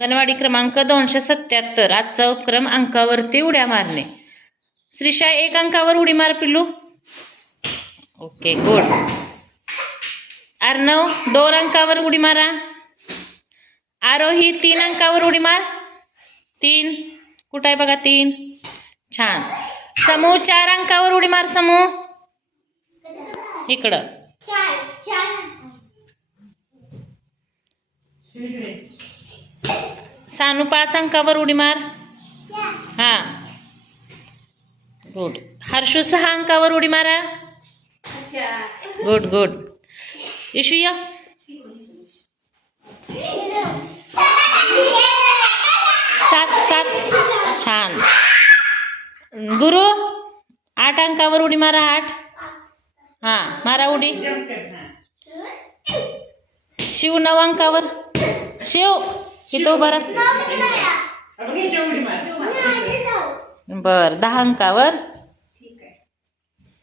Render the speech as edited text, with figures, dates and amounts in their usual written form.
अंगणवाडी क्रमांक 277. आजचा उपक्रम अंकावरती उड्या मारणे. श्रीशा 1 अंकावर उडी मार पिल्लू. Okay good. अर्णव 2 अंकावर उडी मारा. आरोही 3 अंकावर उडी मार. 3 कुठं आहे बघा 3. छान. समूह 4 अंकावर उडी मार. समूह इकडं. सानू 5 अंकावर उडी मार. हां गुड. हर्षू 6 अंकावर उडी मारा. Good good. इशूया 7 छान. गुरु 8 अंकावर उडी मारा. 8 हां मारा उडी. शिव 9 अंकावर. शिव इथं उभा राहा. बर 10 अंकावर.